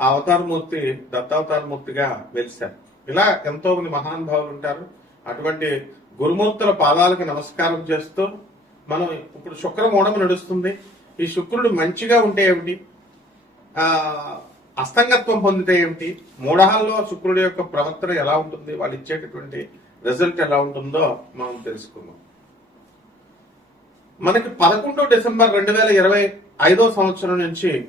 ఆ అవతారమూర్తి దత్తావతారమూర్తిగా వెలిశారు. ఇలా ఎంతో మంది మహానుభావులు ఉంటారు. అటువంటి గురుమూర్తుల పాదాలకు నమస్కారం చేస్తూ మనం ఇప్పుడు శుక్రమూఢం నడుస్తుంది. ఈ శుక్రుడు మంచిగా ఉంటే ఏమిటి? ఆ అస్తంగత్వం పొందితే ఏమిటి? మూఢాల్లో శుక్రుడి యొక్క ప్రవర్తన ఎలా ఉంటుంది? వాళ్ళు ఇచ్చేటటువంటి రిజల్ట్ ఎలా ఉంటుందో మనం తెలుసుకుందాం. మనకి పదకొండు డిసెంబర్ రెండు వేల ఇరవై ఐదో సంవత్సరం నుంచి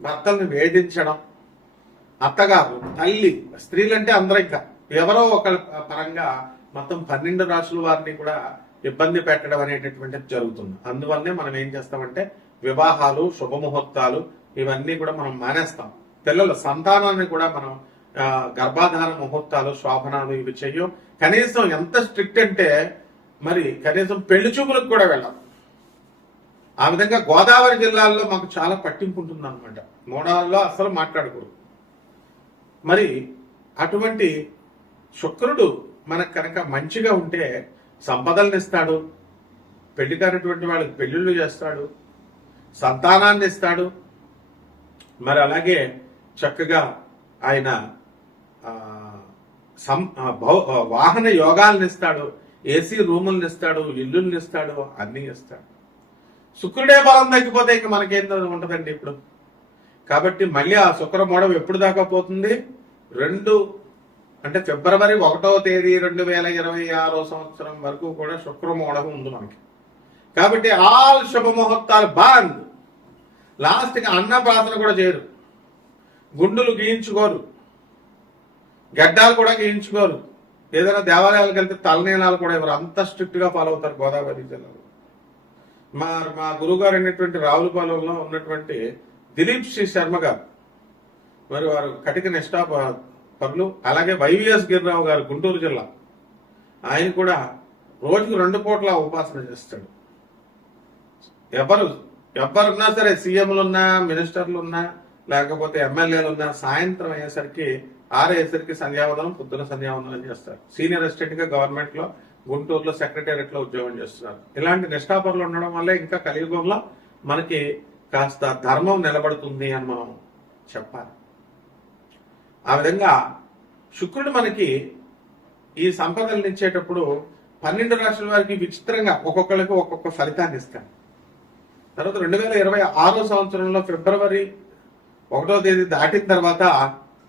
భర్తల్ని వేధించడం అత్తగారు తల్లి స్త్రీలంటే అందరూ ఇంకా ఎవరో ఒక పరంగా మొత్తం పన్నెండు రాసుల వారిని కూడా ఇబ్బంది పెట్టడం అనేటటువంటిది జరుగుతుంది. అందువల్లనే మనం ఏం చేస్తామంటే వివాహాలు శుభముహూర్తాలు ఇవన్నీ కూడా మనం మానేస్తాం. పిల్లల సంతానాన్ని కూడా మనం ఆ, గర్భాధాన ముహూర్తాలు శోభనాలు ఇవి చెయ్యం. కనీసం ఎంత స్ట్రిక్ట్ అంటే మరి కనీసం పెళ్ళి చూపులకు కూడా వెళ్ళాం. ఆ విధంగా గోదావరి జిల్లాల్లో మాకు చాలా పట్టింపు ఉంటుంది అనమాట మూడాల్లో అసలు మాట్లాడకూడదు. మరి అటువంటి శుక్రుడు మనకు కనుక మంచిగా ఉంటే సంపదలను ఇస్తాడు పెళ్ళి కానటువంటి వాళ్ళకి పెళ్ళిళ్ళు చేస్తాడు సంతానాన్ని ఇస్తాడు. మరి అలాగే చక్కగా ఆయన సం- వాహన యోగాలను ఇస్తాడు ఏసీ రూములను ఇస్తాడు ఇల్లుల్ని ఇస్తాడు అన్నీ ఇస్తాడు శుక్రుడే బలం తగ్గిపోతే ఇక మనకేం ఉంటదండి ఇప్పుడు. కాబట్టి మళ్ళీ ఆ శుక్ర మోడం ఎప్పుడు దాకా పోతుంది? రెండు అంటే ఫిబ్రవరి ఒకటో తేదీ రెండు వేల ఇరవై ఆరో సంవత్సరం వరకు కూడా శుక్రమోడం ఉంది మనకి. కాబట్టి ఆల్ శుభ ముహూర్తాలు లాస్ట్కి అన్న ప్రార్థన కూడా చేయరు. గుండులు గీయించుకోరు. గడ్డాలు కూడా గీయించుకోరు. ఏదైనా దేవాలయాలకు వెళ్తే తలనీలాలు కూడా ఇవ్వరు. అంత స్ట్రిక్ట్గా ఫాలో అవుతారు గోదావరి జిల్లాలో మా మా గురుగారు అయినటువంటి రావులపాలెంలో ఉన్నటువంటి దిలీప్ శ్రీ శర్మ గారు. మరి వారు కటిక నిష్టా పనులు అలాగే వైవిఎస్ గిరిరావు గారు గుంటూరు జిల్లా. ఆయన కూడా రోజుకు రెండు పూట్ల ఉపాసన చేస్తాడు. ఎవరు ఎవరున్నా సరే సీఎంలు ఉన్నా మినిస్టర్లు ఉన్నా లేకపోతే ఎమ్మెల్యేలు ఉన్నా సాయంత్రం అయ్యేసరికి ఆరేసరికి సంధ్యావందనం పొద్దున సంధ్యావందనం చేస్తారు. సీనియర్ అసిస్టెంట్గా గవర్నమెంట్లో గుంటూరులో సెక్రటేరియట్లో ఉద్యోగం చేస్తున్నారు. ఇలాంటి నిష్ఠాపరులు ఉండడం వల్లే ఇంకా కలియుగంలో మనకి కాస్త ధర్మం నిలబడుతుంది అని మనం చెప్పాలి. ఆ విధంగా శుక్రుడు మనకి ఈ సంపదలను ఇచ్చేటప్పుడు పన్నెండు రాష్ట్రాల వారికి విచిత్రంగా ఒక్కొక్కరికి ఒక్కొక్క ఫలితాన్ని ఇస్తాడు. తర్వాత రెండు వేల ఇరవై ఆరో సంవత్సరంలో ఫిబ్రవరి ఒకటో తేదీ దాటిన తర్వాత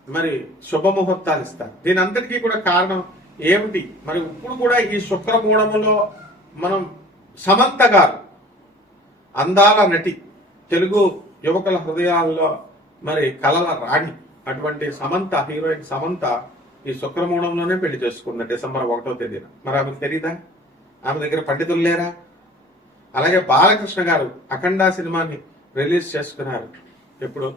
మరి శుభముహూర్తాలు ఇస్తారు దీని అంతటికీ కూడా కారణం ఏమిటి? మరి ఇప్పుడు కూడా ఈ శుక్రమూఢములో మనం సమంత గారు అందాల నటి తెలుగు యువకుల హృదయాల్లో మరి కలల రాణి అటువంటి సమంత హీరోయిన్ సమంత ఈ శుక్రమూఢంలోనే పెళ్ళి చేసుకుంది డిసెంబర్ ఒకటో తేదీన. మరి ఆమెకు తెలీదా? ఆమె దగ్గర పండితులు లేరా? అలాగే బాలకృష్ణ గారు అఖండ సినిమాని రిలీజ్ చేసుకున్నారు. ఇప్పుడు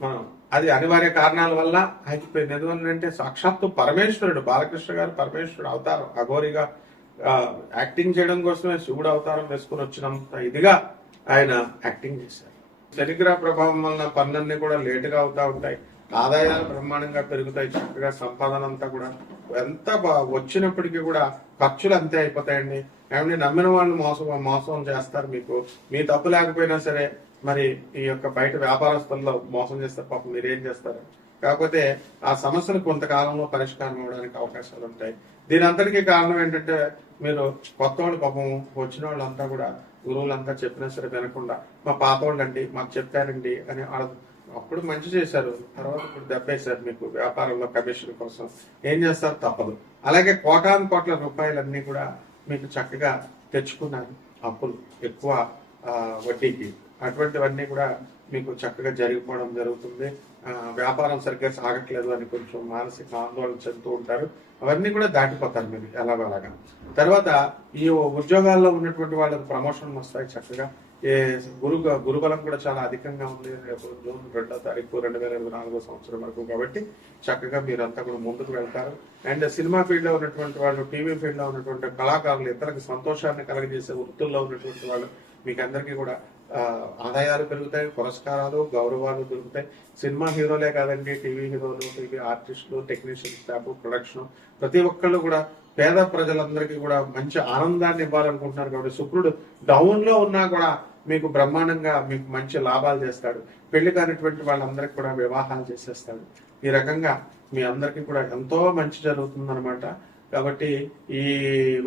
మనం అది అనివార్య కారణాల వల్ల ఆగిపోయింది ఎందుకంటే సాక్షాత్తు పరమేశ్వరుడు బాలకృష్ణ గారు పరమేశ్వరుడు అవతారం. అఘోరిగా యాక్టింగ్ చేయడం కోసమే శివుడు అవతారం వేసుకుని వచ్చినంత ఇదిగా ఆయన యాక్టింగ్ చేశారు. శనిగ్రహ ప్రభావం వలన పనులన్నీ కూడా లేటుగా అవుతా ఉంటాయి. ఆదాయాలు బ్రహ్మాండంగా పెరుగుతాయి. చక్కగా సంపాదన అంతా కూడా ఎంత వచ్చినప్పటికీ కూడా ఖర్చులు అంతే అయిపోతాయండి. ఏమంటే నమ్మిన వాళ్ళు మోసం మోసం చేస్తారు మీకు. మీ తప్పు లేకపోయినా సరే మరి ఈ యొక్క బయట వ్యాపారస్తుల్లో మోసం చేస్తే పాపం మీరేం చేస్తారు? కాకపోతే ఆ సమస్యలు కొంతకాలంలో పరిష్కారం అవడానికి అవకాశాలు ఉంటాయి. దీని అంతటికీ కారణం ఏంటంటే మీరు కొత్త వాళ్ళు పాపం వచ్చిన వాళ్ళంతా కూడా గురువులంతా చెప్పినా సరే వినకుండా మా పాత వాళ్ళండి మాకు చెప్పారండి అని అప్పుడు మంచి చేశారు. తర్వాత ఇప్పుడు దెబ్బేశారు మీకు వ్యాపారంలో కమిషన్ కోసం. ఏం చేస్తారు? తప్పదు. అలాగే కోటాను కోట్ల రూపాయలన్నీ కూడా మీకు చక్కగా తెచ్చుకున్నారు అప్పులు ఎక్కువ వడ్డీకి. అటువంటివన్నీ కూడా మీకు చక్కగా జరిగిపోవడం జరుగుతుంది. వ్యాపారం సరిగ్గా సాగట్లేదు అని కొంచెం మానసిక ఆందోళన చెందుతూ ఉంటారు. అవన్నీ కూడా దాటిపోతారు మీరు ఎలాగోలాగా తర్వాత ఈ ఉద్యోగాల్లో ఉన్నటువంటి వాళ్ళకి ప్రమోషన్ వస్తాయి చక్కగా. ఏ గురు గురుబలం కూడా చాలా అధికంగా ఉంది. రేపు జూన్ రెండో తారీఖు రెండు వేల ఇరవై నాలుగో సంవత్సరం వరకు కాబట్టి చక్కగా మీరంతా కూడా ముందుకు వెళ్తారు. అండ్ సినిమా ఫీల్డ్లో ఉన్నటువంటి వాళ్ళు టీవీ ఫీల్డ్లో ఉన్నటువంటి కళాకారులు ఇతరులకు సంతోషాన్ని కలగజేసే వృత్తుల్లో ఉన్నటువంటి వాళ్ళు మీకు అందరికీ కూడా ఆదాయాలు పెరుగుతాయి పురస్కారాలు గౌరవాలు దొరుకుతాయి. సినిమా హీరోలే కాదండి టీవీ హీరోలు టీవీ ఆర్టిస్టులు టెక్నీషియన్ స్టాఫ్ ప్రొడక్షన్. ప్రతి ఒక్కళ్ళు కూడా పేద ప్రజలందరికీ కూడా మంచి ఆనందాన్ని ఇవ్వాలనుకుంటున్నారు కాబట్టి శుక్రుడు డౌన్లో ఉన్నా కూడా మీకు బ్రహ్మాండంగా మీకు మంచి లాభాలు చేస్తాడు. పెళ్ళి కానిటువంటి వాళ్ళందరికీ కూడా వివాహాలు చేసేస్తాడు. ఈ రకంగా మీ అందరికీ కూడా ఎంతో మంచి జరుగుతుందనమాట కాబట్టి ఈ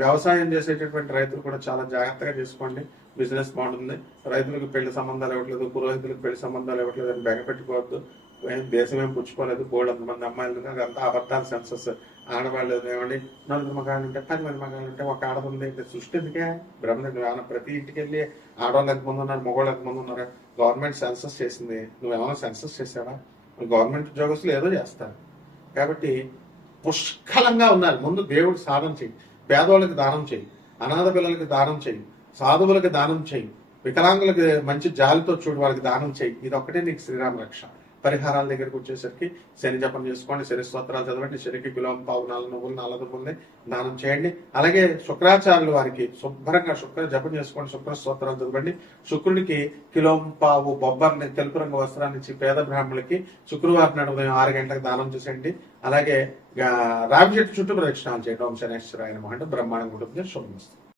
వ్యవసాయం చేసేటటువంటి రైతులు కూడా చాలా జాగ్రత్తగా చేసుకోండి. బిజినెస్ బాగుంటుంది. రైతులకు పెళ్ళి సంబంధాలు ఇవ్వట్లేదు పురోహితులకు పెళ్ళి సంబంధాలు ఇవ్వట్లేదు అని బెగ పెట్టుకోవద్దు దేశం ఏం పుచ్చుకోలేదు బోర్డు అంతమంది అమ్మాయిలు అంతా అబద్ధాలు సెన్సస్. ఆడవాళ్ళు ఏమండి నలుగురు మగాళ్ళు ఉంటే పది మంది మగాళ్ళు ఉంటే ఒక ఆడదుంది అంటే సృష్టి ఎందుకే? బ్రహ్మ ప్రతి ఇంటికి వెళ్ళి ఆడవాళ్ళు ఎంతమంది ఉన్నారు మగవాళ్ళు ఎంతమంది ఉన్నారు గవర్నమెంట్ సెన్సస్ చేసింది. నువ్వేమైనా సెన్సస్ చేసావా? గవర్నమెంట్ ఉద్యోగస్తులు ఏదో చేస్తారు. కాబట్టి పుష్కలంగా ఉన్నారు ముందు దేవుడు సాధన చెయ్యి పేదవాళ్ళకి దానం చెయ్యి అనాథ పిల్లలకి దానం చెయ్యి సాధువులకు దానం చెయ్యి వికలాంగులకు మంచి జాలితో చూడు వాళ్ళకి దానం చేయి. ఇది ఒక్కటే నీకు శ్రీరామ రక్ష. పరిహారాల దగ్గరకు వచ్చేసరికి శని జపం చేసుకోండి శని స్తోత్రాలు చదవండి శనికి కిలోం పావు నాలుగు నువ్వులు నాలుగు ముందే దానం చేయండి. అలాగే శుక్రాచార్యులు వారికి శుభ్రంగా శుక్ర జపం చేసుకోండి శుక్ర స్తోత్రాలు చదవండి. శుక్రుడికి కిలోం పావు బొబ్బర్ని తెలుపు రంగు వస్త్రాన్ని ఇచ్చి పేద బ్రాహ్మణులకి శుక్రవారం నాడు ఉదయం ఆరు గంటలకు దానం చేసేయండి. అలాగే రావి చెట్టు చుట్టూ ప్రదక్షిణాలు చేయడం. ఓం శనేశ్వరాయన అంటే బ్రహ్మాండంగా ఉంటుంది. శుభమస్తు.